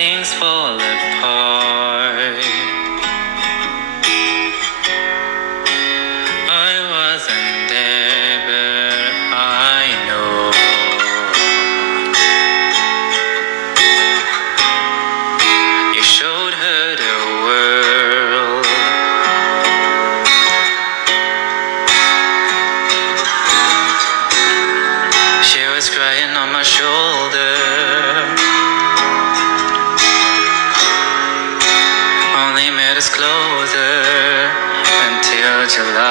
things fall apart. I wasn't there, but I know you showed her the world. She was crying on my shoulder, only made us closer until July.